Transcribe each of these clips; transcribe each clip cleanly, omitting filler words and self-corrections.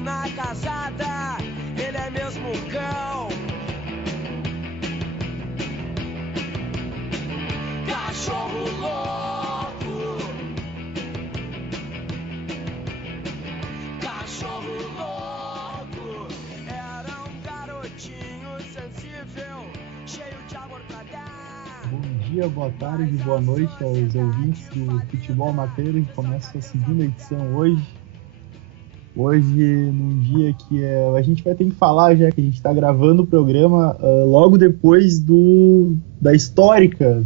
mina casada, ele é mesmo um cão. Cachorro louco, cachorro louco. Era um garotinho sensível, cheio de amor pra dar. Bom dia, boa tarde, boa noite aos ouvintes do Futebol Amateur, que começa a segunda edição hoje. Hoje, num dia que a gente vai ter que falar, já que a gente está gravando o programa logo depois da histórica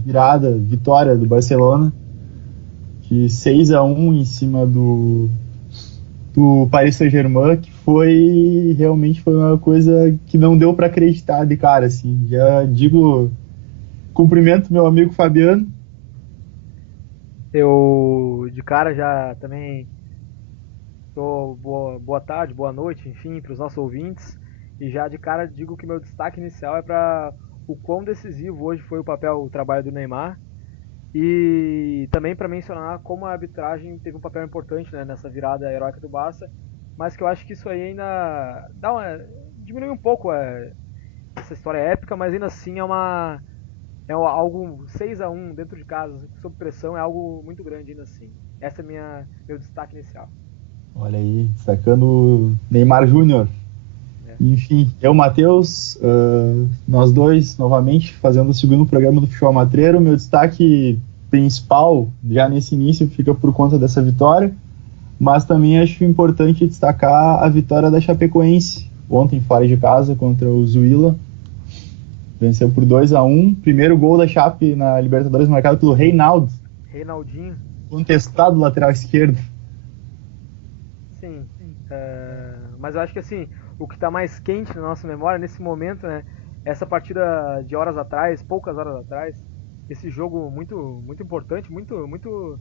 vitória do Barcelona, de 6-1 em cima do Paris Saint-Germain, que realmente foi uma coisa que não deu para acreditar de cara, assim. Já digo, cumprimento meu amigo Fabiano. Eu, de cara, já também dou boa tarde, boa noite, enfim, para os nossos ouvintes. E já de cara digo que meu destaque inicial é para o quão decisivo hoje foi o trabalho do Neymar. E também para mencionar como a arbitragem teve um papel importante, né, nessa virada heróica do Barça. Mas que eu acho que isso aí ainda diminui um pouco essa história épica, mas ainda assim é algo 6-1 dentro de casa, sob pressão, é algo muito grande ainda assim. Esse é meu destaque inicial. Olha aí, destacando o Neymar Júnior. Enfim, eu, Matheus, nós dois, novamente, fazendo o segundo programa do Futebol Matreiro. Meu destaque principal, já nesse início, fica por conta dessa vitória, mas também acho importante destacar a vitória da Chapecoense, ontem fora de casa, contra o Zuila. Venceu por 2-1. Primeiro gol da Chape na Libertadores marcado pelo Reinaldinho. Contestado lateral esquerdo. Sim, mas eu acho que assim, o que está mais quente na nossa memória nesse momento, né, essa partida de horas atrás, poucas horas atrás, esse jogo muito, muito importante, muito, muito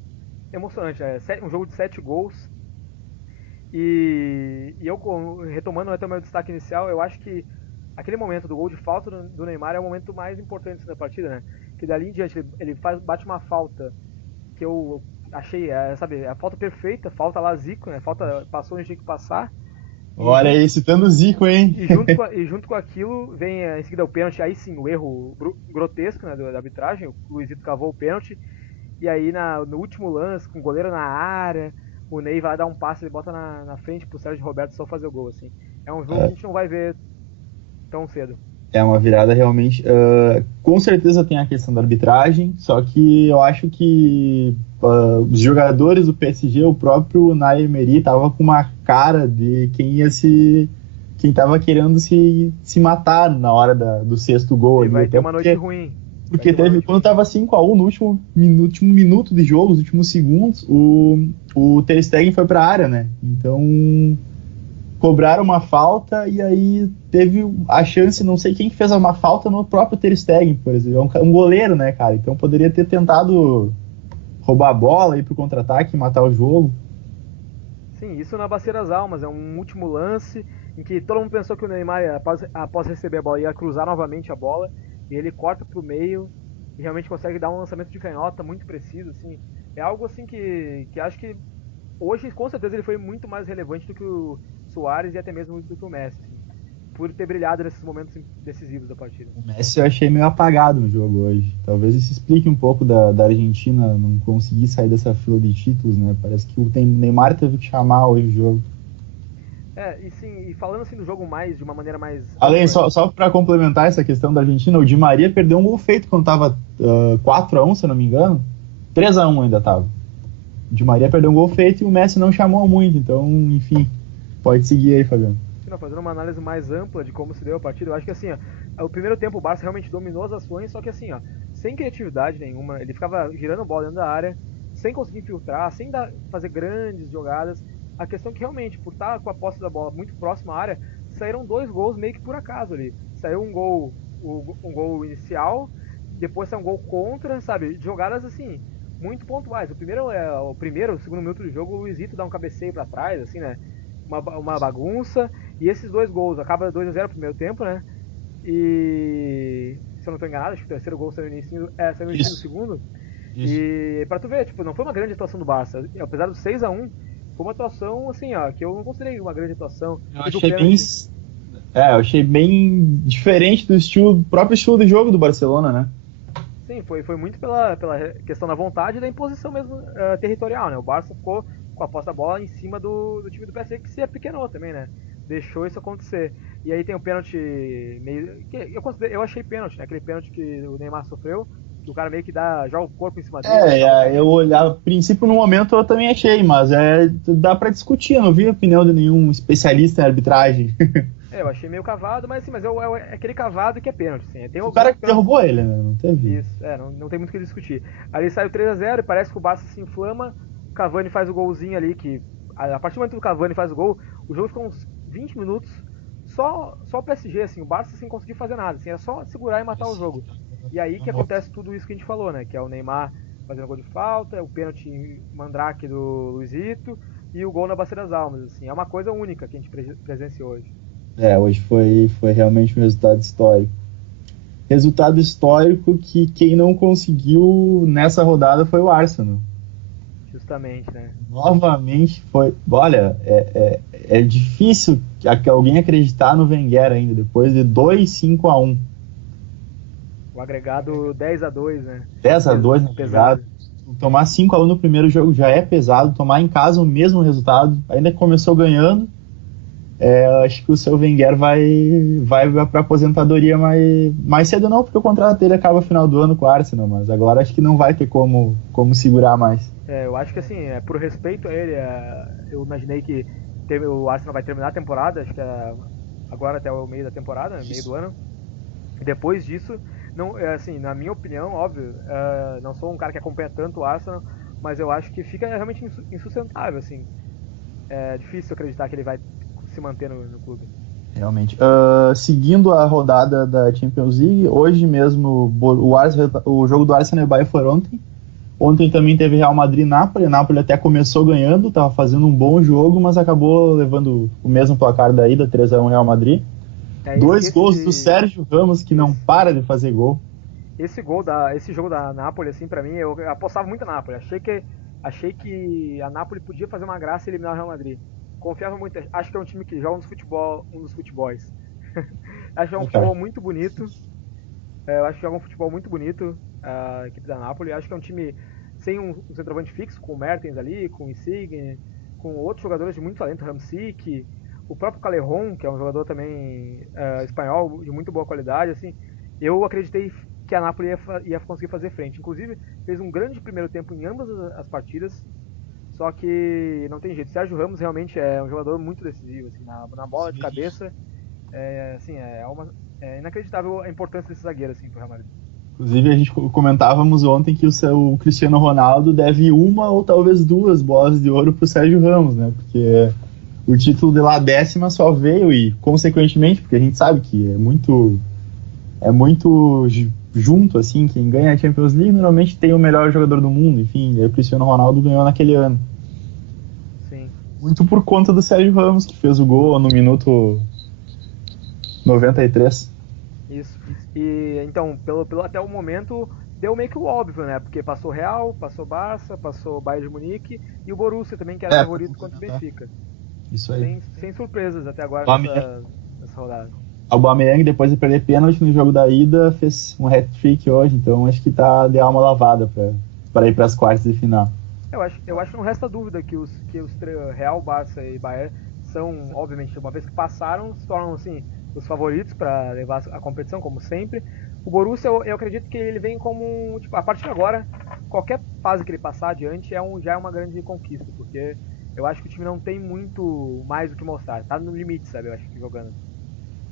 emocionante, um jogo de 7 gols. E eu, retomando até o meu destaque inicial, eu acho que aquele momento do gol de falta do Neymar é o momento mais importante da partida, né? Que dali em diante ele bate uma falta que eu achei, sabe, a falta perfeita, falta lá Zico, né? Falta passou onde tinha que passar. Olha aí, citando o Zico, hein? E junto com aquilo vem em seguida o pênalti, aí sim, o erro grotesco, né, da arbitragem, o Luizito cavou o pênalti, e aí no último lance, com o goleiro na área, o Ney vai dar um passe e bota na frente pro Sérgio Roberto só fazer o gol, assim. É um jogo que a gente não vai ver tão cedo. É uma virada realmente. Com certeza tem a questão da arbitragem, só que eu acho que os jogadores do PSG, o próprio Unai Emery, tava com uma cara de quem tava querendo se matar na hora do sexto gol. Ele ali, vai ter uma noite ruim. Porque quando tava 5-1 no último minuto de jogo, nos últimos segundos, o Ter Stegen foi pra área, né? Então cobraram uma falta e aí teve a chance, não sei quem que fez uma falta no próprio Ter Stegen, por exemplo. É um goleiro, né, cara? Então poderia ter tentado roubar a bola, ir pro contra-ataque, matar o jogo. Sim, isso na Bacia das Almas, é um último lance em que todo mundo pensou que o Neymar, após receber a bola, ia cruzar novamente a bola, e ele corta pro meio e realmente consegue dar um lançamento de canhota muito preciso, assim. É algo assim que acho que hoje, com certeza, ele foi muito mais relevante do que o Suárez e até mesmo do que o Messi, assim, por ter brilhado nesses momentos decisivos da partida. O Messi eu achei meio apagado no jogo hoje. Talvez isso explique um pouco da Argentina não conseguir sair dessa fila de títulos, né? Parece que o Neymar teve que chamar hoje o jogo. E sim, e falando assim do jogo de uma maneira mais... Além, só para complementar essa questão da Argentina, o Di Maria perdeu um gol feito quando tava 4-1, se eu não me engano. 3-1 ainda tava. O Di Maria perdeu um gol feito e o Messi não chamou muito, então, enfim, pode seguir aí, Fabiano. Fazendo uma análise mais ampla de como se deu a partida, eu acho que assim, o primeiro tempo o Barça realmente dominou as ações, só que assim, sem criatividade nenhuma, ele ficava girando bola dentro da área, sem conseguir filtrar, sem fazer grandes jogadas. A questão é que realmente, por estar com a posse da bola muito próxima à área, saíram 2 gols meio que por acaso ali. Saiu um gol inicial, depois saiu um gol contra, sabe? Jogadas assim, muito pontuais. O segundo minuto do jogo, o Luizito dá um cabeceio para trás, assim, né? Uma bagunça. E esses 2 gols, acaba 2-0 no primeiro tempo, né? E se eu não tô enganado, acho que o terceiro gol saiu no início do segundo. Isso. E pra tu ver, tipo, não foi uma grande atuação do Barça. Apesar do 6-1, foi uma atuação, assim, ó, que eu não considerei uma grande atuação. Eu Teve o achei bem, pênalti. eu achei bem diferente do estilo, próprio estilo de jogo do Barcelona, né? Sim, foi muito pela questão da vontade e da imposição mesmo territorial, né? O Barça ficou com a posse da bola em cima do time do PSG, que se apequenou também, né? Deixou isso acontecer. E aí tem o pênalti meio. Eu achei pênalti, né? Aquele pênalti que o Neymar sofreu, que o cara meio que joga o corpo em cima dele, tava Eu caindo. olhar, a princípio, no momento eu também achei, mas dá pra discutir, eu não vi a opinião de nenhum especialista em arbitragem. Eu achei meio cavado, mas assim, é aquele cavado que é pênalti, assim. Tem O cara alguns que pênaltis. derrubou ele, né? Não teve. Isso, não tem muito o que discutir. Ali sai o 3-0 e parece que o Barça se inflama. O Cavani faz o golzinho ali, que a partir do momento que o Cavani faz o gol, o jogo ficou uns 20 minutos só o PSG, assim, o Barça sem conseguir fazer nada, assim, era só segurar e matar o jogo. E aí que acontece tudo isso que a gente falou, né? Que é o Neymar fazendo gol de falta, o pênalti mandrake do Luizito e o gol na Bacia das Almas, assim, é uma coisa única que a gente presenciou hoje. Hoje foi realmente um resultado histórico. Resultado histórico que quem não conseguiu nessa rodada foi o Arsenal. Justamente, né? Novamente foi. Olha, é difícil que alguém acreditar no Wenger ainda, depois de 2-5-1. O agregado 10-2, né? 10-2 no agregado. Pesado. Tomar 5-1 no primeiro jogo já é pesado. Tomar em casa o mesmo resultado. Ainda começou ganhando. Eu acho que o seu Wenger vai para aposentadoria mais cedo, não, porque o contrato dele acaba no final do ano com o Arsenal, mas agora acho que não vai ter como segurar mais. Eu acho que assim, por respeito a ele, eu imaginei que o Arsenal vai terminar a temporada, acho que agora até o meio da temporada, meio do ano. E depois disso, não, assim, na minha opinião, óbvio, não sou um cara que acompanha tanto o Arsenal, mas eu acho que fica realmente insustentável, assim. É difícil acreditar que ele vai se manter no clube. Realmente. Seguindo a rodada da Champions League, hoje mesmo o jogo do Arsenal e Bayern foi ontem. Ontem também teve Real Madrid e Napoli. Napoli até começou ganhando, estava fazendo um bom jogo, mas acabou levando o mesmo placar da ida, 3-1 Real Madrid. Dois gols do Esse, Sérgio Ramos, que não esse, para de fazer gol. esse jogo da Napoli, assim, pra mim, eu apostava muito na Napoli. Achei que a Napoli podia fazer uma graça e eliminar o Real Madrid. Confiava muito. Acho que é um time que joga um dos futebols. Acho que é um Né, cara? futebol muito bonito. Eu acho que joga um futebol muito bonito a equipe da Napoli. Acho que é um time sem um centroavante fixo, com o Mertens ali, com o Insigne, com outros jogadores de muito talento, Ramsik, o próprio Calejon, que é um jogador também espanhol de muito boa qualidade. Assim, eu acreditei que a Napoli ia conseguir fazer frente. Inclusive, fez um grande primeiro tempo em ambas as partidas. Só que não tem jeito. Sérgio Ramos realmente é um jogador muito decisivo, assim, na bola de cabeça. Assim, é inacreditável a importância desse zagueiro assim, pro Real Madrid. Inclusive, a gente comentávamos ontem que o Cristiano Ronaldo deve uma ou talvez duas bolas de ouro pro Sérgio Ramos, né? Porque o título de lá décima só veio e, consequentemente, porque a gente sabe que é muito junto, assim, quem ganha a Champions League normalmente tem o melhor jogador do mundo, enfim, e o Cristiano Ronaldo ganhou naquele ano. Sim, Muito por conta do Sérgio Ramos, que fez o gol no minuto 93. isso. E então, pelo até o momento, deu meio que o óbvio, né? Porque passou o Real, passou o Barça, passou o Bayern de Munique e o Borussia também, que era Pra favorito contra o complementar. Benfica. Isso aí. Sem surpresas até agora Aubameyang, nessa rodada. Aubameyang, depois de perder pênalti no jogo da ida, fez um hat-trick hoje, então acho que tá de alma lavada para ir para as quartas de final. Eu acho que não resta dúvida que os Real, Barça e Bayern são, obviamente, uma vez que passaram, se tornam assim, os favoritos para levar a competição, como sempre. O Borussia, eu acredito que ele vem como, tipo, a partir de agora, qualquer fase que ele passar adiante já é uma grande conquista, porque eu acho que o time não tem muito mais o que mostrar. Tá no limite, sabe? Eu acho que jogando.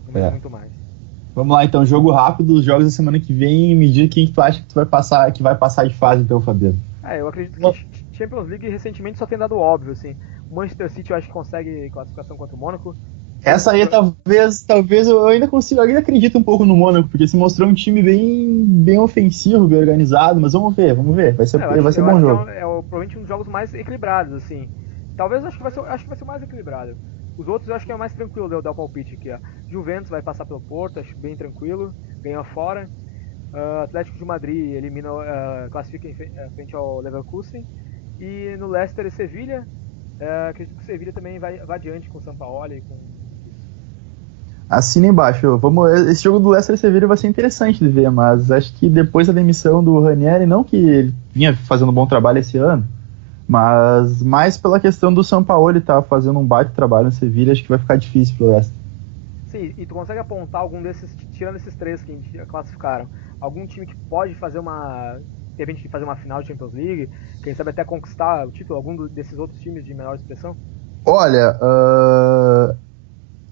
Não vai ter É. muito mais. Vamos lá, então, jogo rápido, os jogos da semana que vem, me diga quem tu acha que tu vai passar, que vai passar de fase, então, Fabiano. Eu acredito que Champions League recentemente só tem dado óbvio, assim. O Manchester City eu acho que consegue classificação contra o Mônaco. Essa aí talvez eu ainda acredito um pouco no Mônaco, porque se mostrou um time bem ofensivo, bem organizado, mas vamos ver, vai ser, vai ser Eu bom acho que jogo. provavelmente um dos jogos mais equilibrados, assim. Talvez acho que vai ser o mais equilibrado. Os outros eu acho que é mais tranquilo de eu dar o palpite aqui, ó. Juventus vai passar pelo Porto, acho bem tranquilo, ganha fora. Atlético de Madrid classifica em frente ao Leverkusen. E no Leicester e Sevilha, Acredito que o Sevilla também vai adiante com o Sampaoli e com isso. Assina embaixo. Esse jogo do Leicester e Sevilla vai ser interessante de ver, mas acho que depois da demissão do Ranieri, não que ele vinha fazendo um bom trabalho esse ano, mas mais pela questão do Sampaoli tá fazendo um baita trabalho no Sevilla, acho que vai ficar difícil pro Leicester. Sim, e tu consegue apontar algum desses, tirando esses 3 que a gente classificaram, algum time que pode fazer de repente fazer uma final de Champions League, quem sabe até conquistar o título, algum desses outros times de menor expressão? Olha,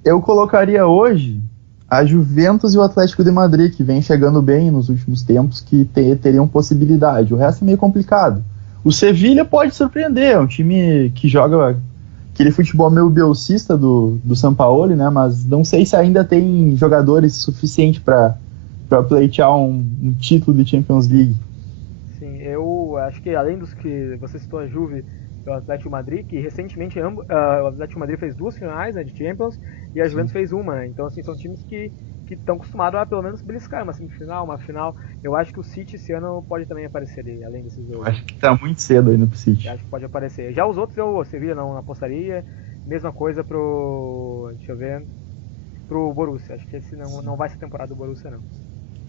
eu colocaria hoje a Juventus e o Atlético de Madrid, que vem chegando bem nos últimos tempos, que teriam possibilidade. O resto é meio complicado. O Sevilla pode surpreender, é um time que joga aquele futebol meio bielcista do Sampaoli, né? Mas não sei se ainda tem jogadores suficientes para pleitear um título de Champions League. Sim, eu acho que além dos que você citou, a Juve e o Atlético Madrid, que recentemente o Atlético Madrid fez 2 finais, né, de Champions, e a Juventus fez uma. Então, assim, são times que estão acostumados a pelo menos beliscar uma semifinal, uma final. Eu acho que o City esse ano pode também aparecer ali, além desses dois. Acho que tá muito cedo ainda pro City. Eu acho que pode aparecer. Já os outros o Sevilla não apostaria. Mesma coisa deixa eu ver, pro Borussia. Acho que esse não vai ser temporada do Borussia, não.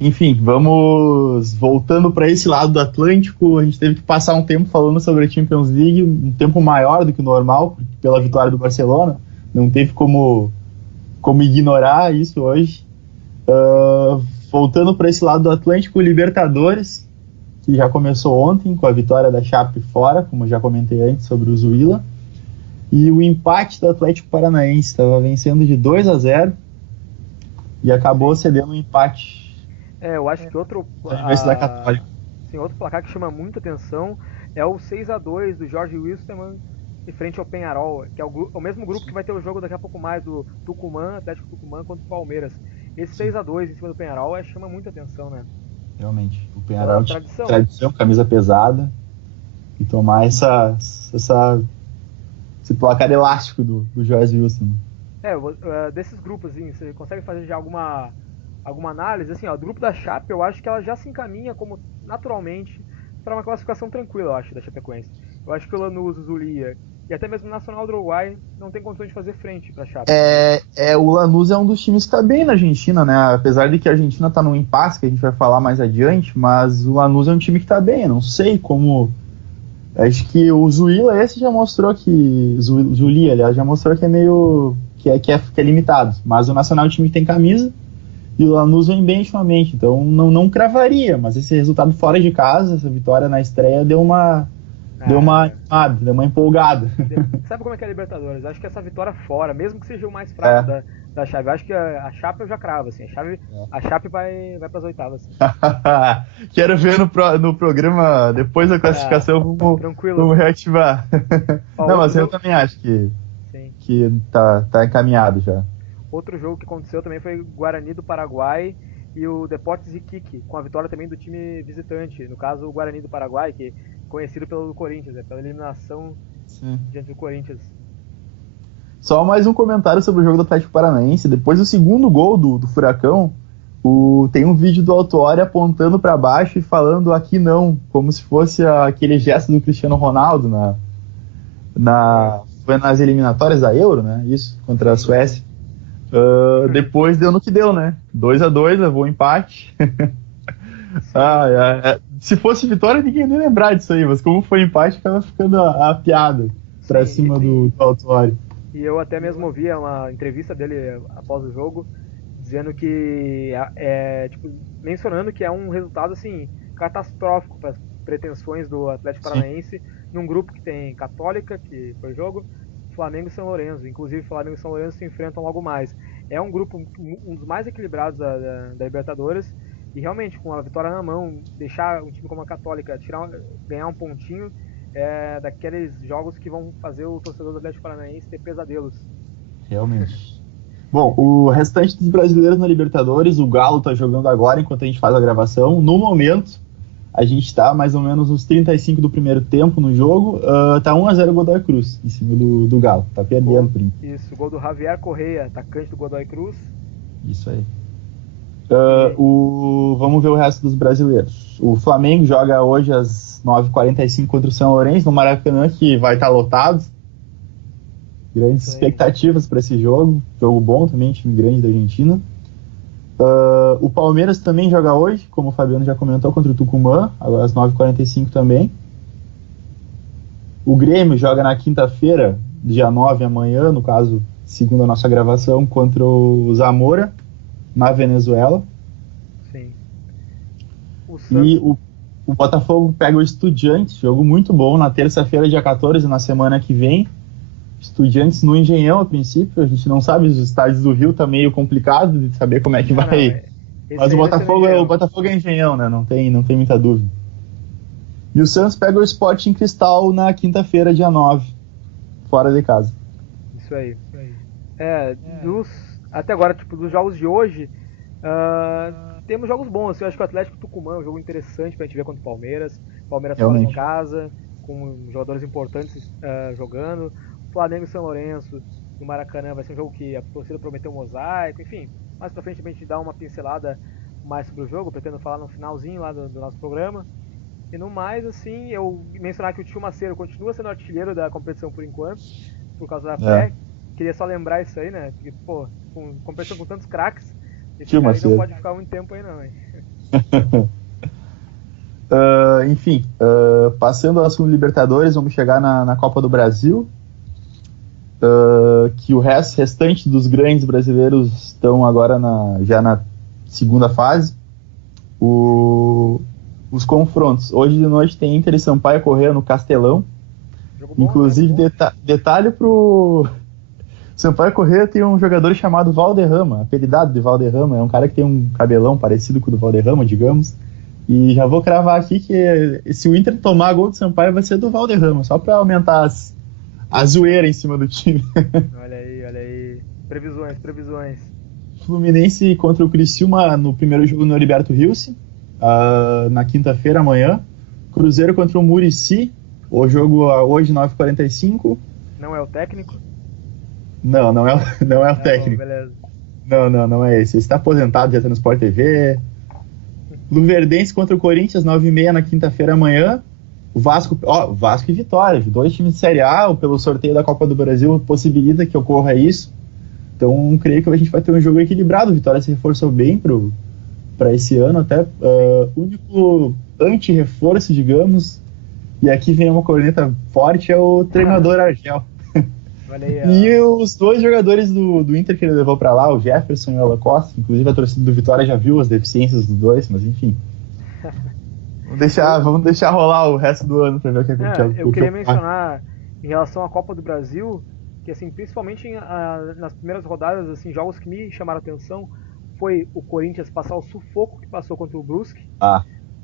Enfim, vamos voltando para esse lado do Atlântico. A gente teve que passar um tempo falando sobre a Champions League, um tempo maior do que o normal, pela vitória do Barcelona. Não teve como ignorar isso hoje. Voltando para esse lado do Atlântico, Libertadores, que já começou ontem com a vitória da Chape fora, como eu já comentei antes sobre o Zuila, e o empate do Atlético Paranaense, estava vencendo de 2-0 e acabou cedendo um empate. Eu acho que outro Universidade Católica. Sim, outro placar que chama muita atenção é o 6-2 do Jorge Wilstermann em frente ao Peñarol, que é o mesmo grupo que vai ter o jogo daqui a pouco mais do Tucumã, Atlético Tucumã contra o Palmeiras. Esse 6-2 em cima do Peñarol chama muita atenção, né? Realmente, o Peñarol tradição, camisa pesada, e tomar esse placar elástico do Jorge Wilson. Desses grupos, assim, você consegue fazer já alguma análise? Assim, o grupo da Chape, eu acho que ela já se encaminha como naturalmente para uma classificação tranquila, eu acho, da Chapecoense. Eu acho que o Lanús, o Zulia e até mesmo o Nacional do Uruguai não tem condições de fazer frente para a Chape. O Lanús é um dos times que está bem na Argentina, né? Apesar de que a Argentina está num impasse, que a gente vai falar mais adiante, mas o Lanús é um time que está bem. Eu não sei como... Acho que o Zuila, esse já mostrou que... Zulia, aliás, já mostrou que é meio... que é limitado. Mas o Nacional é um time que tem camisa, e o Lanús vem bem ultimamente, então não cravaria, mas esse resultado fora de casa, essa vitória na estreia, deu uma empolgada. Sabe como é que é a Libertadores? Acho que essa vitória fora, mesmo que seja o mais fraco da chave, acho que a Chape eu já cravo, assim, a Chape vai para as oitavas. Assim. Quero ver no programa, depois da classificação, vamos reativar. Não, mas eu também acho que tá encaminhado já. Outro jogo que aconteceu também foi Guarani do Paraguai e o Deportes Iquique, com a vitória também do time visitante. No caso, o Guarani do Paraguai, que é conhecido pelo Corinthians, pela eliminação diante do Corinthians. Só mais um comentário sobre o jogo do Atlético Paranaense. Depois do segundo gol do Furacão, tem um vídeo do Autuori apontando para baixo e falando aqui não, como se fosse aquele gesto do Cristiano Ronaldo foi nas eliminatórias da Euro, né? Isso, contra a Suécia. Depois deu no que deu, né? 2-2, levou um empate. Se fosse vitória, ninguém ia lembrar disso aí, mas como foi empate, ficava ficando a piada pra cima do Autuori. E eu até mesmo ouvi uma entrevista dele após o jogo, dizendo que mencionando que é um resultado assim catastrófico para as pretensões do Atlético Paranaense, num grupo que tem Católica, que foi jogo, Flamengo e São Lourenço. Inclusive, Flamengo e São Lourenço se enfrentam logo mais. É um grupo um dos mais equilibrados da Libertadores, e realmente, com a vitória na mão, deixar um time como a Católica ganhar um pontinho, daqueles jogos que vão fazer o torcedor do Atlético Paranaense ter pesadelos. Realmente. Bom, o restante dos brasileiros na Libertadores, o Galo tá jogando agora, enquanto a gente faz a gravação. No momento, a gente tá mais ou menos uns 35 do primeiro tempo no jogo. Tá 1-0 o Godoy Cruz, em cima do Galo. Tá perdendo, por enquanto. Isso, o gol do Javier Correia, atacante do Godoy Cruz. Isso aí. Vamos ver o resto dos brasileiros. O Flamengo joga hoje às 9h45 contra o São Lourenço, no Maracanã, que vai estar lotado. Grandes expectativas para esse jogo. Jogo bom também, time grande da Argentina. O Palmeiras também joga hoje, como o Fabiano já comentou, contra o Tucumã, agora às 9h45 também. O Grêmio joga na quinta-feira, dia 9, amanhã, no caso, segundo a nossa gravação, contra o Zamora, na Venezuela. Sim. E o Botafogo pega o Estudiantes, jogo muito bom, na terça-feira, dia 14, na semana que vem. Estudiantes no Engenhão, a princípio. A gente não sabe, os estádios do Rio tá meio complicado de saber como é que vai. Mas o Botafogo é Engenhão, né? Não tem muita dúvida. E o Santos pega o Sporting Cristal na quinta-feira, dia 9, fora de casa. Isso aí. Até agora, tipo, dos jogos de hoje, temos jogos bons. Eu acho que o Atlético Tucumã é um jogo interessante pra gente ver contra o Palmeiras. Palmeiras fora de casa, com jogadores importantes jogando. Flamengo e São Lourenço no Maracanã vai ser um jogo que a torcida prometeu um mosaico, enfim. Mais pra frente a gente dá uma pincelada mais sobre o jogo, eu pretendo falar no finalzinho lá do nosso programa. E no mais, assim, eu mencionar que o Tio Macedo continua sendo artilheiro da competição por enquanto, por causa da fé. Queria só lembrar isso aí, né? Porque, pô, com competição com tantos craques, esse cara não pode ficar muito tempo aí não, hein? Enfim, passando ao assunto Libertadores, vamos chegar na Copa do Brasil. Que o restante dos grandes brasileiros estão agora já na segunda fase. Os confrontos. Hoje de noite tem Inter e Sampaio Corrêa no Castelão. Inclusive, detalhe pro Sampaio Corrêa, tem um jogador chamado Valderrama, apelidado de Valderrama. É um cara que tem um cabelão parecido com o do Valderrama, digamos. E já vou cravar aqui que se o Inter tomar gol do Sampaio vai ser do Valderrama, só para aumentar a zoeira em cima do time. Olha aí. Previsões. Fluminense contra o Criciúma no primeiro jogo no Heriberto Rilse, na quinta-feira, amanhã. Cruzeiro contra o Muricy, o jogo hoje, 9h45. Não é o técnico? Não é o técnico. Bom, beleza. Não é esse. Ele está aposentado, já está no Sport TV. Luverdense contra o Corinthians, 9h30 na quinta-feira, amanhã. O Vasco e Vitória, dois times de Série A, pelo sorteio da Copa do Brasil, possibilita que ocorra isso. Então, creio que a gente vai ter um jogo equilibrado. O Vitória se reforçou bem para esse ano, até. O único anti-reforço, digamos, e aqui vem uma corneta forte, é o treinador Argel. E os dois jogadores do Inter que ele levou para lá, o Jefferson e o Alacosta, inclusive a torcida do Vitória já viu as deficiências dos dois, mas enfim. Vamos deixar rolar o resto do ano para ver o que acontece. Eu queria mencionar em relação à Copa do Brasil, que assim, principalmente nas primeiras rodadas, assim, jogos que me chamaram a atenção foi o Corinthians passar o sufoco que passou contra o Brusque,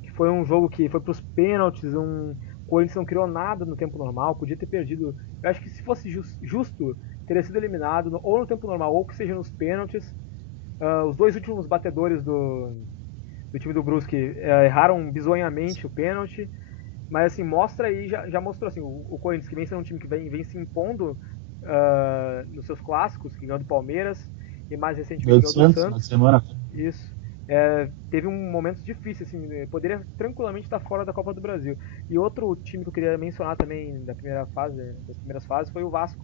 que foi um jogo que foi para os pênaltis, o Corinthians não criou nada no tempo normal, podia ter perdido. Eu acho que se fosse justo, teria sido eliminado ou no tempo normal, ou que seja nos pênaltis. Os dois últimos batedores do time do Brusque erraram bizonhamente o pênalti, mas assim, mostra aí, já mostrou assim, o Corinthians, que vem sendo um time que vem se impondo nos seus clássicos, que ganhou do Palmeiras, e mais recentemente ganhou do Santos. Semana. Isso. Teve um momento difícil, assim, poderia tranquilamente estar fora da Copa do Brasil. E outro time que eu queria mencionar também das primeiras fases, foi o Vasco,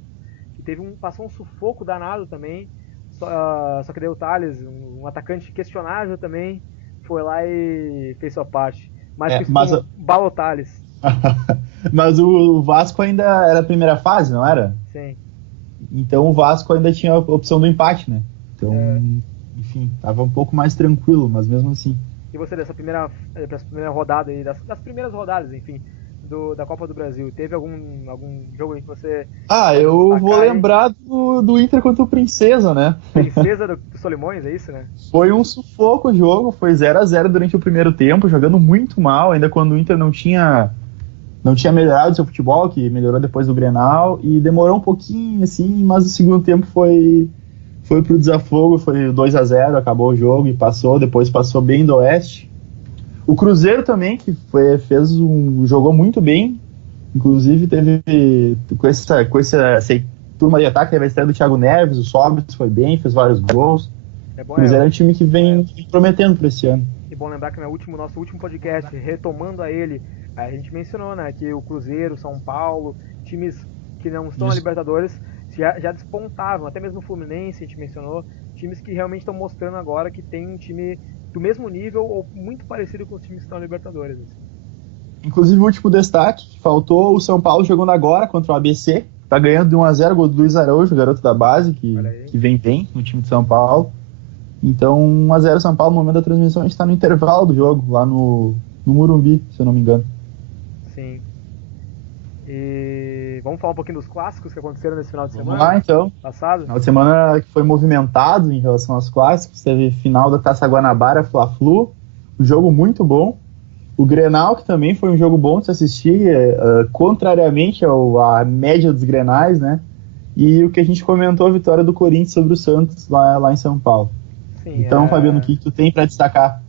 que passou um sufoco danado também, só que daí o Thales, um atacante questionável também, foi lá e fez sua parte. Mas Balo Thales. Mas o Vasco ainda era a primeira fase, não era? Sim. Então o Vasco ainda tinha a opção do empate, né? Então, enfim, tava um pouco mais tranquilo, mas mesmo assim. E você, dessa primeira rodada aí, das primeiras rodadas, enfim, da Copa do Brasil, teve algum jogo aí que você... eu vou lembrar do Inter contra o Princesa, né? Princesa do Solimões, é isso, né? Foi um sufoco o jogo, foi 0-0 durante o primeiro tempo, jogando muito mal, ainda quando o Inter não tinha melhorado seu futebol, que melhorou depois do Grenal, e demorou um pouquinho, assim, mas o segundo tempo foi pro desafogo, foi 2-0, acabou o jogo e depois passou bem do Oeste. O Cruzeiro também, que jogou muito bem, inclusive teve com essa turma de ataque, teve a estreia do Thiago Neves, o Sobis foi bem, fez vários gols. O Cruzeiro é um time que vem prometendo para esse ano. E bom lembrar que no nosso último podcast, retomando a gente mencionou, né, que o Cruzeiro, São Paulo, times que não estão na Libertadores, já despontavam, até mesmo o Fluminense, a gente mencionou, times que realmente estão mostrando agora que tem um time do mesmo nível ou muito parecido com os times que estão na Libertadores. Assim. Inclusive, o último destaque, faltou o São Paulo jogando agora contra o ABC, tá ganhando de 1-0, gol do Luiz Araújo, garoto da base, que vem bem no time de São Paulo. Então, 1-0 São Paulo, no momento da transmissão, a gente tá no intervalo do jogo, lá no Morumbi, se eu não me engano. Sim. E vamos falar um pouquinho dos clássicos que aconteceram nesse final de semana? Vamos lá, então. Passado? Final de semana que foi movimentado em relação aos clássicos. Teve final da Taça Guanabara, Fla-Flu. Um jogo muito bom. O Grenal, que também foi um jogo bom de se assistir, contrariamente à média dos Grenais, né? E o que a gente comentou, a vitória do Corinthians sobre o Santos lá em São Paulo. Sim, então, Fabiano, o que tu tem para destacar?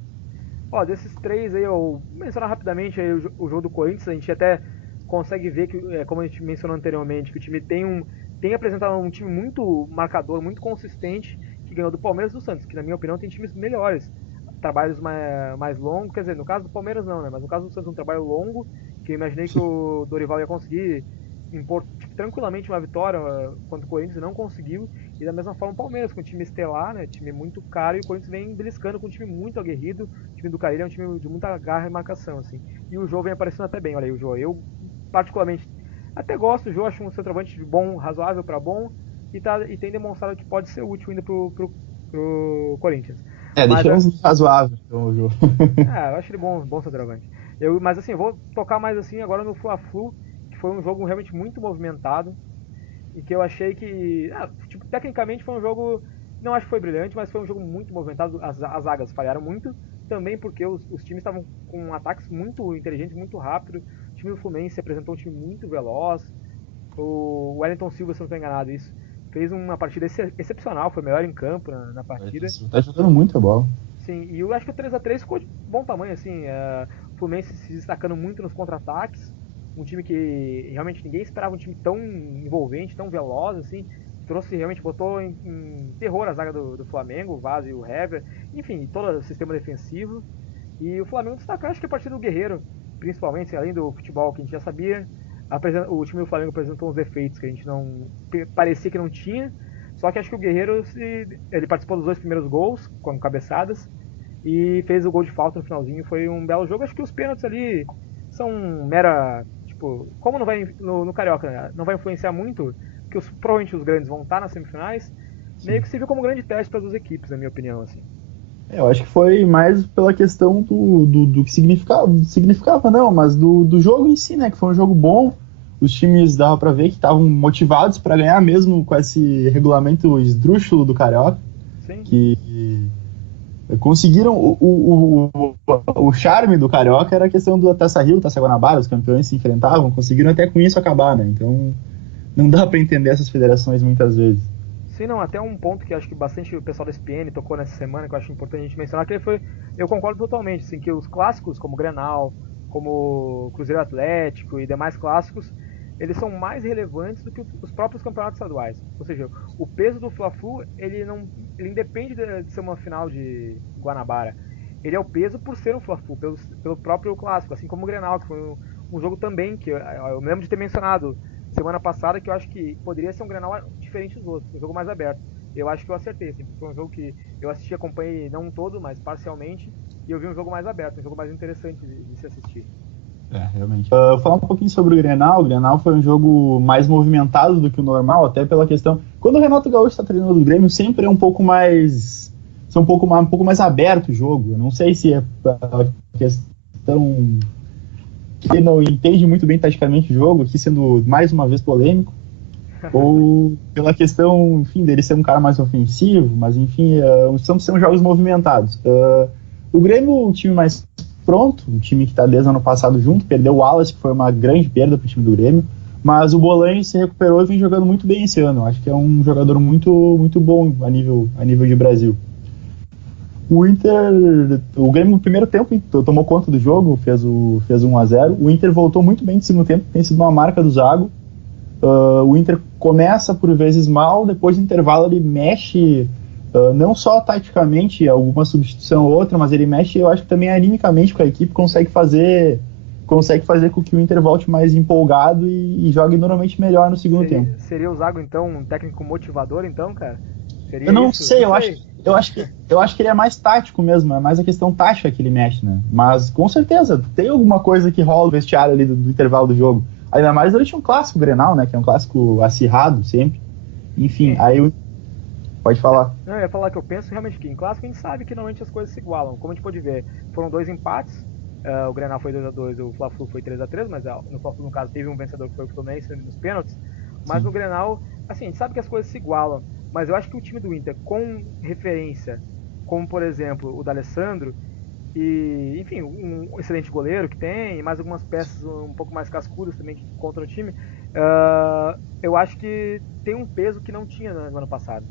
Ó, desses três aí, eu vou mencionar rapidamente aí o jogo do Corinthians. A gente até consegue ver que, como a gente mencionou anteriormente, que o time tem apresentado um time muito marcador, muito consistente, que ganhou do Palmeiras e do Santos, que na minha opinião tem times melhores, trabalhos mais longos, quer dizer, no caso do Palmeiras não, né, mas no caso do Santos um trabalho longo, que eu imaginei que o Dorival ia conseguir impor tranquilamente uma vitória contra o Corinthians e não conseguiu, e da mesma forma o Palmeiras, com um time estelar, né, time muito caro, e o Corinthians vem beliscando com um time muito aguerrido. O time do Carille é um time de muita garra e marcação, assim, e o Jô vem aparecendo até bem. Olha aí o Jô, eu particularmente até gosto do Jô, acho um centroavante bom, razoável para bom, e tem demonstrado que pode ser útil ainda pro Corinthians. Deixamos razoável então, o Jô. Eu acho ele bom centroavante. Mas assim, eu vou tocar mais assim agora no Fla-Flu, que foi um jogo realmente muito movimentado, e que eu achei que, tecnicamente foi um jogo, não acho que foi brilhante, mas foi um jogo muito movimentado. As zagas falharam muito, também porque os times estavam com ataques muito inteligentes, muito rápidos. O time do Fluminense apresentou um time muito veloz. O Wellington Silva, se não estou enganado, fez uma partida excepcional, foi melhor em campo na partida. Tá jogando muita bola. Sim, e eu acho que o 3x3 ficou de bom tamanho, assim, o Fluminense se destacando muito nos contra-ataques, um time que realmente ninguém esperava, um time tão envolvente, tão veloz, assim, realmente botou em terror a zaga do Flamengo, o Vaz e o Hever, enfim, todo o sistema defensivo. E o Flamengo destacar, acho que a partir do Guerreiro, principalmente, além do futebol que a gente já sabia, o time do Flamengo apresentou uns defeitos que a gente não parecia que não tinha. Só que acho que o Guerreiro ele participou dos 2 primeiros gols com cabeçadas e fez o gol de falta no finalzinho. Foi um belo jogo. Acho que os pênaltis ali são mera, como não vai no Carioca, né? Não vai influenciar muito, porque provavelmente os grandes vão estar nas semifinais. Sim. Meio que serviu como um grande teste para as duas equipes, na minha opinião, assim. Eu acho que foi mais pela questão do que significava não, mas do jogo em si, né? Que foi um jogo bom. Os times dava pra ver que estavam motivados para ganhar mesmo com esse regulamento esdrúxulo do Carioca. Sim. Que conseguiram o charme do Carioca era a questão da Taça Rio, Taça Guanabara, os campeões se enfrentavam, conseguiram até com isso acabar, né? Então não dá pra entender essas federações muitas vezes. Sim, não, até um ponto que acho que bastante o pessoal da SPN tocou nessa semana, que eu acho importante a gente mencionar, que eu concordo totalmente, assim, que os clássicos como Grenal, como Cruzeiro Atlético e demais clássicos, eles são mais relevantes do que os próprios campeonatos estaduais. Ou seja, o peso do Fla-Flu, ele independe de ser uma final de Guanabara. Ele é o peso por ser um Fla-Flu, pelo próprio clássico, assim como o Grenal, que foi um jogo também, que eu me lembro de ter mencionado semana passada, que eu acho que poderia ser um Grenal diferente dos outros, um jogo mais aberto. Eu acho que eu acertei, assim, foi um jogo que eu assisti, acompanhei não todo, mas parcialmente, e eu vi um jogo mais aberto, um jogo mais interessante de se assistir. Realmente. Falar um pouquinho sobre o Grenal foi um jogo mais movimentado do que o normal, até pela questão... Quando o Renato Gaúcho está treinando o Grêmio, sempre é um pouco mais aberto o jogo. Eu não sei se é pela questão que ele não entende muito bem taticamente o jogo, aqui sendo mais uma vez polêmico, ou pela questão, enfim, dele ser um cara mais ofensivo, mas enfim, são jogos movimentados. O Grêmio, um time mais pronto, um time que está desde o ano passado junto, perdeu o Wallace, que foi uma grande perda para o time do Grêmio, mas o Bolanho se recuperou e vem jogando muito bem esse ano. Acho que é um jogador muito, muito bom a nível de Brasil. O Grêmio no primeiro tempo tomou conta do jogo, fez 1-0. O Inter voltou muito bem no segundo tempo, tem sido uma marca do Zago. O Inter começa por vezes mal, depois do intervalo ele mexe, não só taticamente, alguma substituição ou outra, mas ele mexe, eu acho que também animicamente com a equipe, consegue fazer consegue fazer com que o Inter volte mais empolgado e jogue normalmente melhor no segundo tempo. Seria o Zago, então, um técnico motivador, então, cara? Seria Eu não isso? sei, Não eu acho que ele é mais tático mesmo, é mais a questão tática que ele mexe, né? Mas com certeza, tem alguma coisa que rola no vestiário ali do intervalo do jogo. Ainda mais durante um clássico Grenal, né? Que é um clássico acirrado sempre. Enfim, aí eu... Pode falar. Não, eu ia falar que eu penso realmente que em clássico a gente sabe que normalmente as coisas se igualam. Como a gente pode ver, foram 2 empates. O Grenal foi 2-2, o Fla-Flu foi 3-3, mas no Fla-Flu, no caso, teve um vencedor que foi o Fluminense nos pênaltis. Mas Sim. no Grenal, assim, a gente sabe que as coisas se igualam. Mas eu acho que o time do Inter, com referência, como por exemplo o D'Alessandro, e enfim, um excelente goleiro que tem, e mais algumas peças um pouco mais cascudas também que contam o time, eu acho que tem um peso que não tinha no ano passado.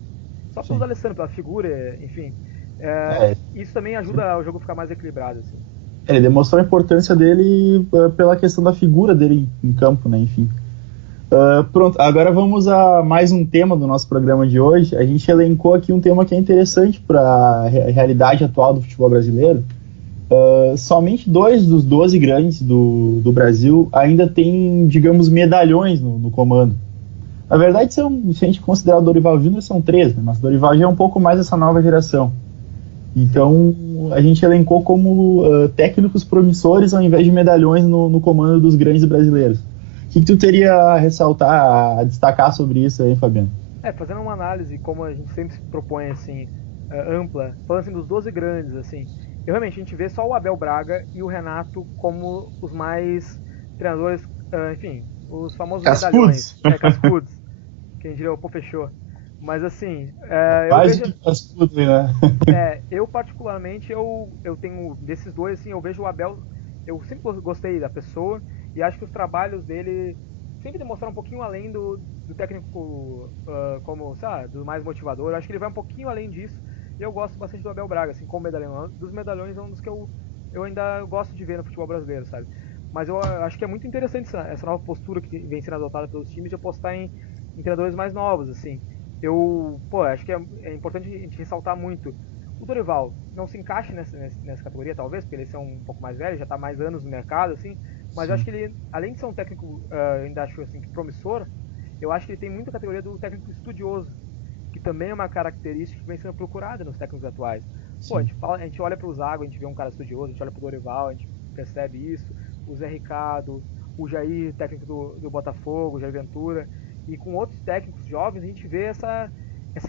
Só pelo Sim. D'Alessandro, pela figura, enfim. É, Isso também ajuda o jogo a ficar mais equilibrado. Assim. ele demonstrou a importância dele pela questão da figura dele em campo, né? Enfim. Pronto, agora vamos a mais um tema do nosso programa de hoje. A gente elencou aqui um tema que é interessante para a realidade atual do futebol brasileiro. Somente 2 dos 12 grandes do Brasil ainda têm, digamos, medalhões no comando. Na verdade, se a gente considerar o Dorival Júnior, são 3, né? Mas o Dorival já é um pouco mais essa nova geração. Então, a gente elencou como técnicos promissores ao invés de medalhões no comando dos grandes brasileiros. O que tu teria a ressaltar, a destacar sobre isso aí, Fabiano? Fazendo uma análise, como a gente sempre se propõe, assim, ampla, falando assim dos 12 grandes, assim, realmente a gente vê só o Abel Braga e o Renato como os mais treinadores, enfim, os famosos Cascudos. medalhões, cascudos, quem diria, pô, fechou. Mas assim, eu Mais vejo... do que cascudo, né? Eu particularmente, eu tenho, desses dois, assim, eu vejo o Abel, eu sempre gostei da pessoa, e acho que os trabalhos dele sempre demonstraram um pouquinho além do técnico, como, sabe, do mais motivador. Eu acho que ele vai um pouquinho além disso, e eu gosto bastante do Abel Braga, assim, como medalhão. Dos medalhões é um dos que eu ainda gosto de ver no futebol brasileiro, sabe? Mas eu acho que é muito interessante essa nova postura que vem sendo adotada pelos times de apostar em treinadores mais novos, assim. Acho que é importante a gente ressaltar muito. O Dorival não se encaixa nessa categoria, talvez, porque ele é um pouco mais velho, já está mais anos no mercado, assim, mas eu acho Sim. que ele, além de ser um técnico, ainda acho assim, que promissor, eu acho que ele tem muita categoria do técnico estudioso, que também é uma característica que vem sendo procurada nos técnicos atuais. Pô, Sim. a gente olha para o Zago, a gente vê um cara estudioso, a gente olha para o Dorival, a gente percebe isso, o Zé Ricardo, o Jair, técnico do Botafogo, o Jair Ventura, e com outros técnicos jovens a gente vê essa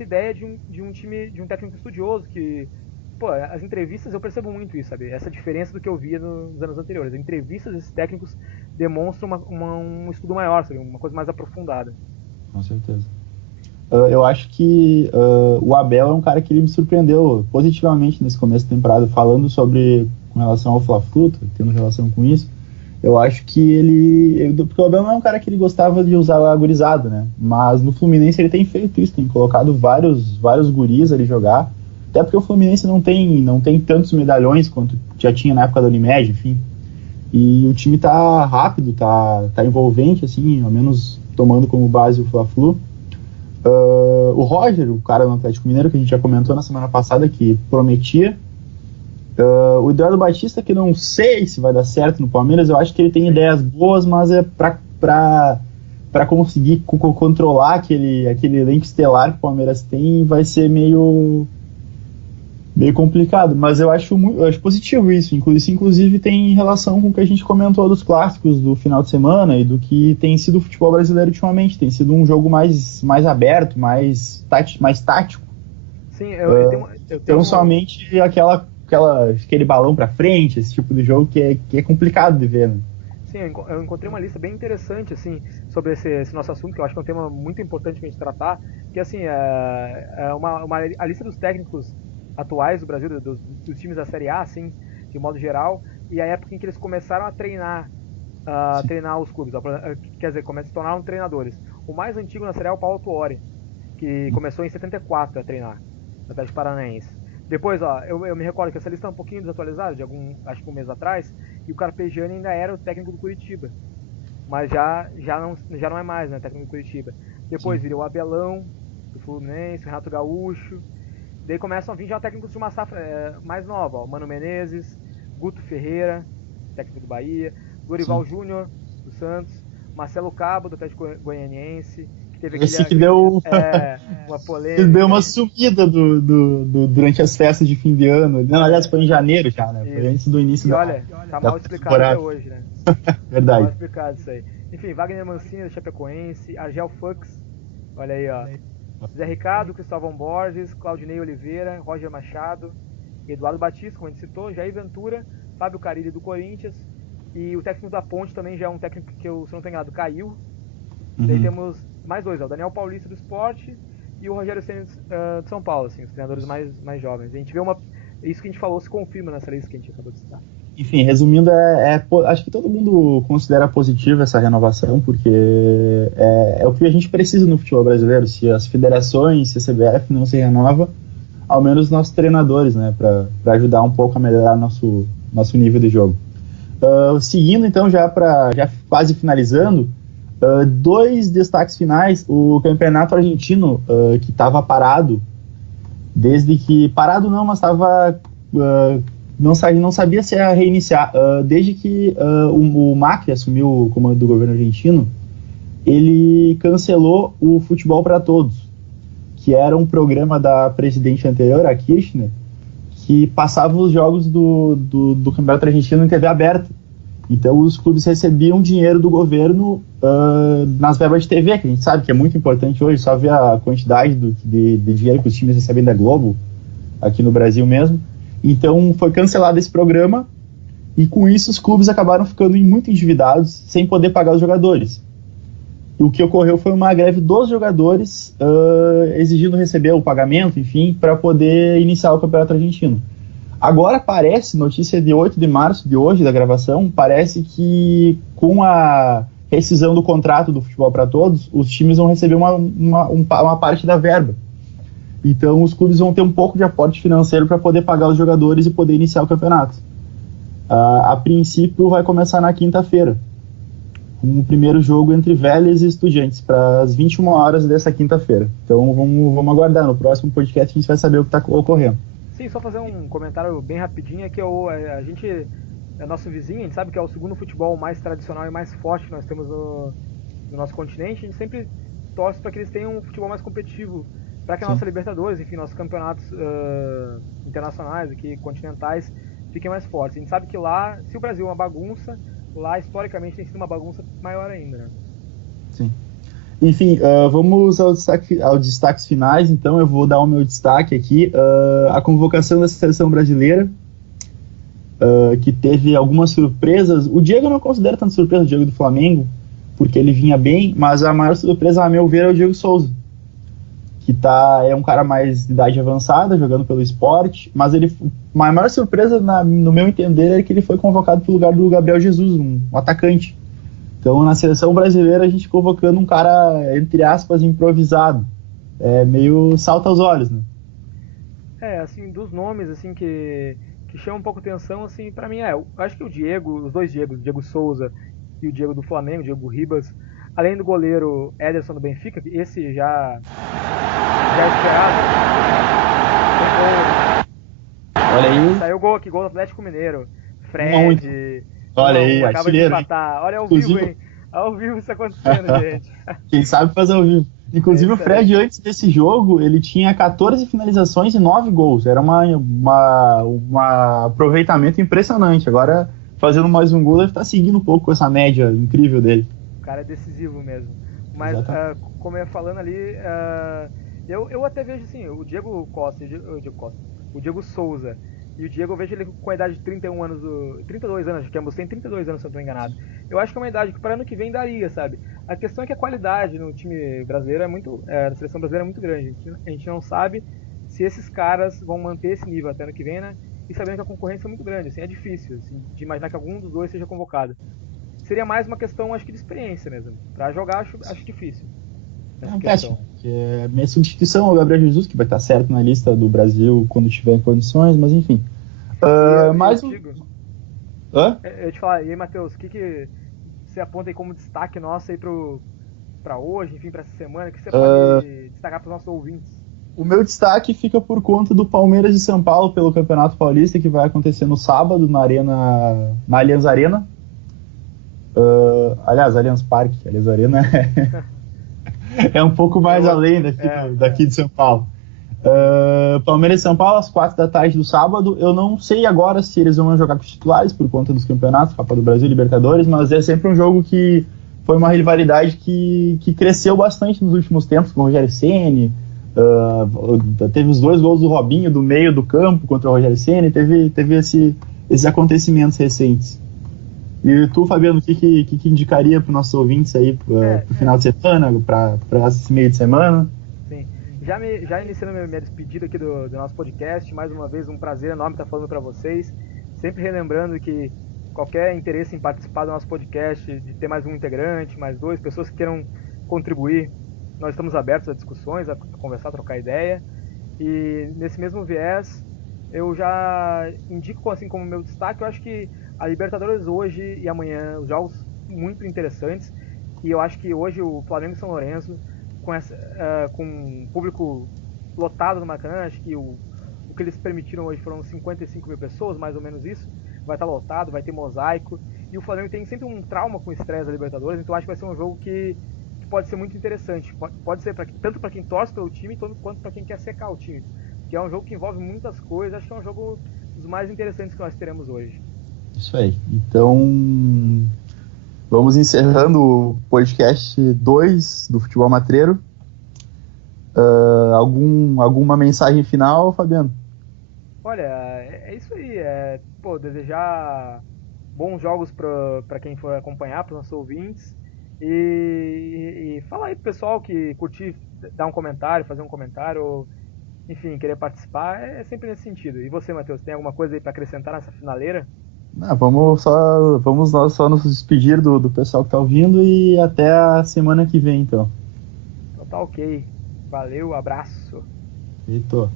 ideia de um time, de um técnico estudioso que, pô, as entrevistas eu percebo muito isso, sabe? Essa diferença do que eu via nos anos anteriores. As entrevistas desses técnicos demonstram um estudo maior, sabe? Uma coisa mais aprofundada. Com certeza. Eu acho que o Abel é um cara que ele me surpreendeu positivamente nesse começo da temporada, falando sobre, com relação ao Fla-Flu, tendo relação com isso. Eu acho que porque o Abel não é um cara que ele gostava de usar a gurizada, né? Mas no Fluminense ele tem feito isso, tem colocado vários guris ali jogar. Até porque o Fluminense não tem tantos medalhões quanto já tinha na época da Unimed, enfim. E o time tá rápido, tá envolvente, assim, ao menos tomando como base o Fla-Flu. O Roger, o cara do Atlético Mineiro, que a gente já comentou na semana passada, que prometia. O Eduardo Batista, que não sei se vai dar certo no Palmeiras, eu acho que ele tem ideias boas, mas é para conseguir controlar aquele elenco estelar que o Palmeiras tem, vai ser meio complicado, mas eu acho positivo isso. Isso, inclusive, tem relação com o que a gente comentou dos clássicos do final de semana e do que tem sido o futebol brasileiro ultimamente. Tem sido um jogo mais aberto, mais tático. Sim, Então, somente aquele balão para frente, esse tipo de jogo que é complicado de ver, né? Sim, eu encontrei uma lista bem interessante, assim, sobre esse nosso assunto, que eu acho que é um tema muito importante pra gente tratar, que, assim, a lista dos técnicos atuais do Brasil, dos times da Série A, assim, de modo geral, e a época em que eles começaram a treinar os clubes, quer dizer, se tornaram treinadores. O mais antigo na Série A é o Paulo Tuori, que começou em 74 a treinar, no Atlético Paranaense. Depois, eu me recordo que essa lista é um pouquinho desatualizada, acho que um mês atrás, e o Carpegiani ainda era o técnico do Curitiba, mas já não é mais, né, técnico do Curitiba. Depois Sim. virou o Abelão, do Fluminense, o Renato Gaúcho, daí começam a vir já técnicos de uma safra mais nova, o Mano Menezes, Guto Ferreira, técnico do Bahia, Dorival Júnior, do Santos, Marcelo Cabo, do Atlético Goianiense, que teve Esse que deu uma que polêmica. deu uma sumida durante as festas de fim de ano. Não, aliás, foi em janeiro já, né? Foi antes do início e olha, tá mal explicado até hoje, né? Verdade. Tá mal explicado isso aí. Enfim, Wagner Mancini, do Chapecoense, Argel Fux, olha aí, ó. Zé Ricardo, Cristóvão Borges, Claudinei Oliveira, Roger Machado, Eduardo Batista, como a gente citou, Jair Ventura, Fábio Carille do Corinthians, e o técnico da Ponte também já é um técnico que, se eu não estou enganado, caiu. Daí temos mais dois, ó, o Daniel Paulista do Esporte e o Rogério Ceni de São Paulo, assim, os treinadores mais jovens. A gente vê isso que a gente falou se confirma nessa lista que a gente acabou de citar. Enfim, resumindo, acho que todo mundo considera positiva essa renovação, porque é o que a gente precisa no futebol brasileiro. Se as federações, se a CBF não se renova, ao menos nossos treinadores, né, para ajudar um pouco a melhorar nosso nível de jogo. Seguindo, então, já quase finalizando, dois destaques finais: o campeonato argentino, que estava parado, desde que... Parado não, mas estava... não sabia se ia reiniciar. Desde que o Macri assumiu o comando do governo argentino, ele cancelou o Futebol para Todos, que era um programa da presidente anterior, a Kirchner, que passava os jogos do campeonato argentino em TV aberta. Então os clubes recebiam dinheiro do governo nas verbas de TV, que a gente sabe que é muito importante hoje, só ver a quantidade de dinheiro que os times recebem da Globo, aqui no Brasil mesmo. Então foi cancelado esse programa, e com isso os clubes acabaram ficando muito endividados, sem poder pagar os jogadores. O que ocorreu foi uma greve dos jogadores, exigindo receber o pagamento, enfim, para poder iniciar o campeonato argentino. Agora parece, notícia de 8 de março de hoje, da gravação, parece que com a rescisão do contrato do Futebol para Todos, os times vão receber uma parte da verba. Então os clubes vão ter um pouco de aporte financeiro para poder pagar os jogadores e poder iniciar o campeonato. A princípio vai começar na quinta-feira, com o primeiro jogo entre Vélez e Estudiantes, para as 21 horas dessa quinta-feira. Então vamos aguardar, no próximo podcast a gente vai saber o que está ocorrendo. Sim, só fazer um comentário bem rapidinho, que a gente é nosso vizinho, a gente sabe que é o segundo futebol mais tradicional e mais forte que nós temos no nosso continente. A gente sempre torce para que eles tenham um futebol mais competitivo, para que a nossa Libertadores, enfim, nossos campeonatos internacionais, aqui, continentais, fiquem mais fortes. A gente sabe que lá, se o Brasil é uma bagunça, lá historicamente tem sido uma bagunça maior ainda, né? Sim. Enfim, vamos aos destaques finais. Então eu vou dar o meu destaque aqui. A convocação da seleção brasileira, que teve algumas surpresas. O Diego eu não considero tanto surpresa, o Diego do Flamengo, porque ele vinha bem, mas a maior surpresa, a meu ver, é o Diego Souza, que é um cara mais de idade avançada, jogando pelo Sport, mas a maior surpresa, no meu entender, é que ele foi convocado pelo lugar do Gabriel Jesus, um atacante. Então, na seleção brasileira, a gente convocando um cara, entre aspas, improvisado. Meio salta aos olhos, né? Assim, dos nomes, assim, que chamam um pouco atenção, assim, pra mim eu acho que os dois Diegos, o Diego Souza e o Diego do Flamengo, o Diego Ribas, além do goleiro Ederson do Benfica, esse já é esperado. Olha aí. Saiu gol aqui, gol do Atlético Mineiro. Fred. Olha aí, acaba artilheiro, de empatar. Olha ao vivo, hein? Ao vivo isso acontecendo, gente. Quem sabe fazer ao vivo. Inclusive o Fred, antes desse jogo, ele tinha 14 finalizações e 9 gols. Era um aproveitamento impressionante. Agora, fazendo mais um gol, deve estar seguindo um pouco com essa média incrível dele. O cara é decisivo mesmo. Mas, como eu ia falando ali, eu até vejo assim, o Diego Souza e o Diego, eu vejo ele com a idade de 31 anos, 32 anos, que ambos têm 32 anos, se eu não estou enganado. Eu acho que é uma idade que para ano que vem daria, sabe? A questão é que a qualidade no time brasileiro na seleção brasileira é muito grande. A gente não sabe se esses caras vão manter esse nível até ano que vem, né? E sabendo que a concorrência é muito grande, assim, é difícil, assim, de imaginar que algum dos dois seja convocado. Seria mais uma questão, acho que de experiência mesmo. Para jogar, acho difícil. Minha substituição é o Gabriel Jesus, que vai estar certo na lista do Brasil quando tiver em condições, mas enfim. Eu te falar, e aí, Matheus, o que você aponta aí como destaque nosso aí pra hoje, enfim, pra essa semana, que você pode destacar para os nossos ouvintes? O meu destaque fica por conta do Palmeiras de São Paulo pelo Campeonato Paulista, que vai acontecer no sábado na Allianz Arena. Aliás, Allianz Parque, Allianz Arena é um pouco mais além daqui de São Paulo. Palmeiras e São Paulo às 4 da tarde do sábado. Eu não sei agora se eles vão jogar com os titulares por conta dos campeonatos, Copa do Brasil e Libertadores, mas é sempre um jogo que foi uma rivalidade que cresceu bastante nos últimos tempos, com o Rogério Ceni. Teve os 2 gols do Robinho do meio do campo contra o Rogério Ceni, teve esses acontecimentos recentes. E tu, Fabiano, o que indicaria para os nossos ouvintes aí para o final de semana, para esse meio de semana? Sim. Já iniciando minha despedida aqui do nosso podcast, mais uma vez um prazer enorme estar falando para vocês, sempre relembrando que qualquer interesse em participar do nosso podcast, de ter mais um integrante, mais 2, pessoas que queiram contribuir, nós estamos abertos a discussões, a conversar, a trocar ideia. E nesse mesmo viés, eu já indico assim como meu destaque, eu acho que a Libertadores hoje e amanhã, os jogos muito interessantes, e eu acho que hoje o Flamengo e São Lourenço, com um público lotado no Maracanã, acho que o que eles permitiram hoje foram 55 mil pessoas, mais ou menos isso, vai estar lotado, vai ter mosaico, e o Flamengo tem sempre um trauma com o estresse da Libertadores, então acho que vai ser um jogo que pode ser muito interessante, pode ser tanto para quem torce pelo time, quanto para quem quer secar o time, que é um jogo que envolve muitas coisas, acho que é um jogo dos mais interessantes que nós teremos hoje. Isso aí, então vamos encerrando o podcast 2 do Futebol Matreiro. Alguma mensagem final, Fabiano? Olha, é isso aí, desejar bons jogos para quem for acompanhar, para os nossos ouvintes, e falar aí pro pessoal que curtir, dar um comentário, fazer um comentário, ou, enfim, querer participar, é sempre nesse sentido. E você, Matheus, tem alguma coisa aí para acrescentar nessa finaleira? Vamos nós só nos despedir do pessoal que está ouvindo e até a semana que vem, então. Então tá ok. Valeu, abraço. Heitor.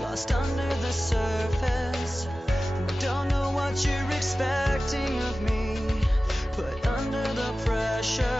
Lost under the surface, don't know what you're expecting of me, but under the pressure